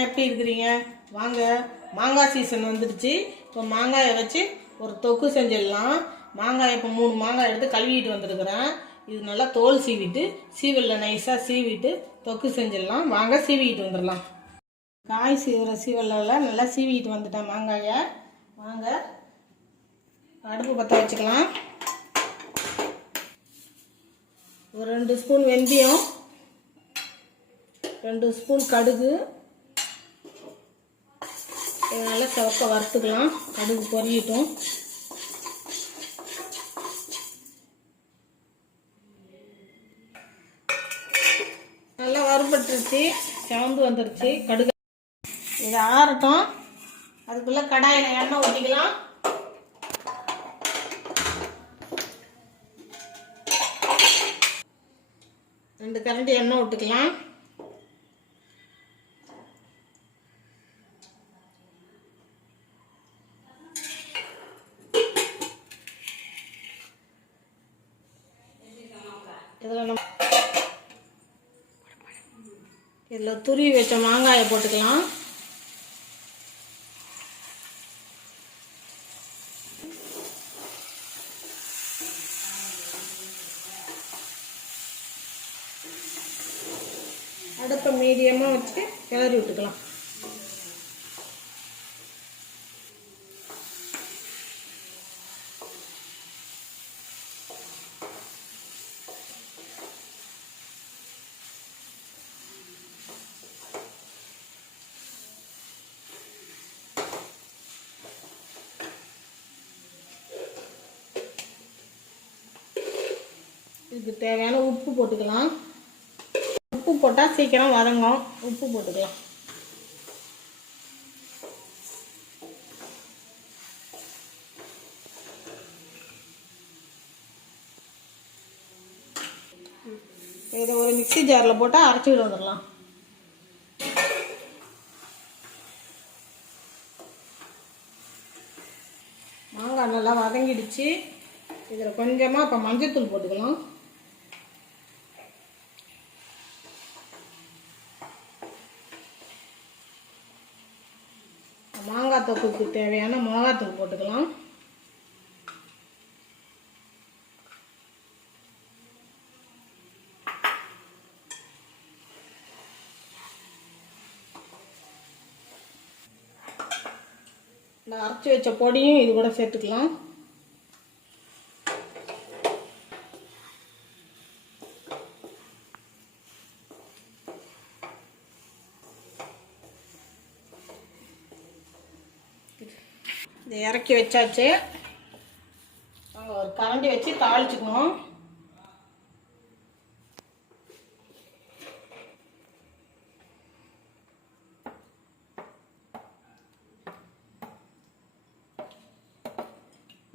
எப்படி இருக்கிறீங்க? வாங்க, மாங்காய் சீசன் வந்துடுச்சு. இப்போ மாங்காயை வச்சு ஒரு தொக்கு செஞ்சிடலாம். மாங்காய் இப்போ 3 மாங்காய் எடுத்து கழுவிட்டு வந்துருக்குறேன். இது நல்லா தோல் சீவிட்டு சீவலில் நைஸாக சீவிட்டு தொக்கு செஞ்சிடலாம். வாங்க சீவிக்கிட்டு வந்துடலாம். காய் சீவுற சீவலில் நல்லா சீவிக்கிட்டு வந்துட்டேன் மாங்காயை. வாங்க அடுப்பு பற்ற வச்சுக்கலாம். ஒரு 2 ஸ்பூன் வெந்தயம், 2 ஸ்பூன் கடுகு, நல்லா சவக்க வறுத்துக்கலாம். கடுகு பொரியட்டும். நல்லா வறுபட்டுருச்சு, செவந்து வந்துருச்சு கடுகு. இது ஆறட்டும். அதுக்குள்ளே கடாயில் எண்ணெய் ஊற்றிக்கலாம். ரெண்டு கரண்டி எண்ணெய் விட்டுக்கலாம். இதில் துருவி வச்ச மாங்காயை போட்டுக்கலாம். அடுப்பை மீடியமாக வச்சு கிளறி விட்டுக்கலாம். இதுக்கு தேவையான உப்பு போட்டுக்கலாம். உப்பு போட்டால் சீக்கிரம் வதங்கும். உப்பு போட்டுக்கலாம். இதை ஒரு மிக்ஸி ஜாரில் போட்டால் அரைச்சிட்டு வந்துடலாம். மாங்காய் நல்லா வதங்கிடுச்சு. இதில் கொஞ்சமாக இப்போ மஞ்சத்தூள் போட்டுக்கலாம். மாங்காய் தொக்குக்கு தேவையான மிளகாத்தூள் போட்டுக்கலாம். இந்த அரைச்சி வச்ச பொடியும் இது கூட சேர்த்துக்கலாம். இதை இறக்கி வச்சாச்சு. ஒரு கரண்டி வச்சு தாளிச்சுக்கணும்.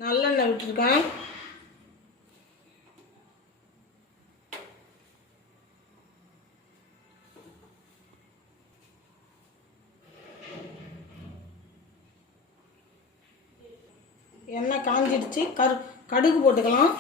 நல்லெண்ணெய் விட்டுருக்கேன். எண்ணெய் காஞ்சிடுச்சு. கடுகு போட்டுக்கலாம்.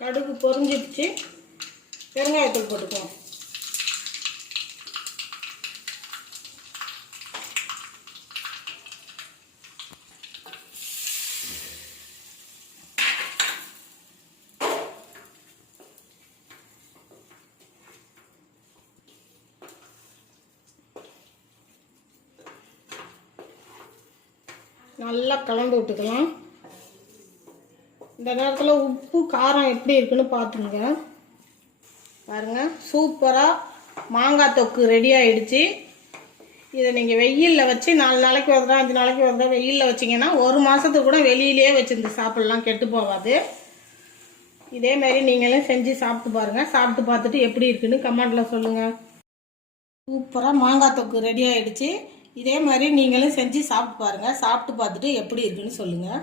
கடுகு பொரிஞ்சிடுச்சு. பெருங்காயத்தூள் போட்டுக்குவோம். நல்லா கலந்து விட்டுக்கலாம். இந்த நேரத்தில் உப்பு காரம் எப்படி இருக்குன்னு பார்த்துங்க. பாருங்கள், சூப்பராக மாங்காய் தொக்கு ரெடி ஆகிடுச்சு. இதை நீங்கள் வெயிலில் வச்சு 4 நாளைக்கு வருதா 5 நாளைக்கு வருதா வெயிலில் வச்சிங்கன்னா 1 மாதத்துக்கு கூட வெளியிலே வச்சுருந்து சாப்பிட்லாம், கெட்டு போகாது. இதேமாரி நீங்களும் செஞ்சு சாப்பிட்டு பாருங்கள். சாப்பிட்டு பார்த்துட்டு எப்படி இருக்குன்னு கமெண்டில் சொல்லுங்கள். சூப்பராக மாங்காய் தொக்கு ரெடி ஆகிடுச்சு. இதே மாதிரி நீங்களும் செஞ்சு சாப்பிட்டு பாருங்கள். சாப்பிட்டு பார்த்துட்டு எப்படி இருக்குன்னு சொல்லுங்கள்.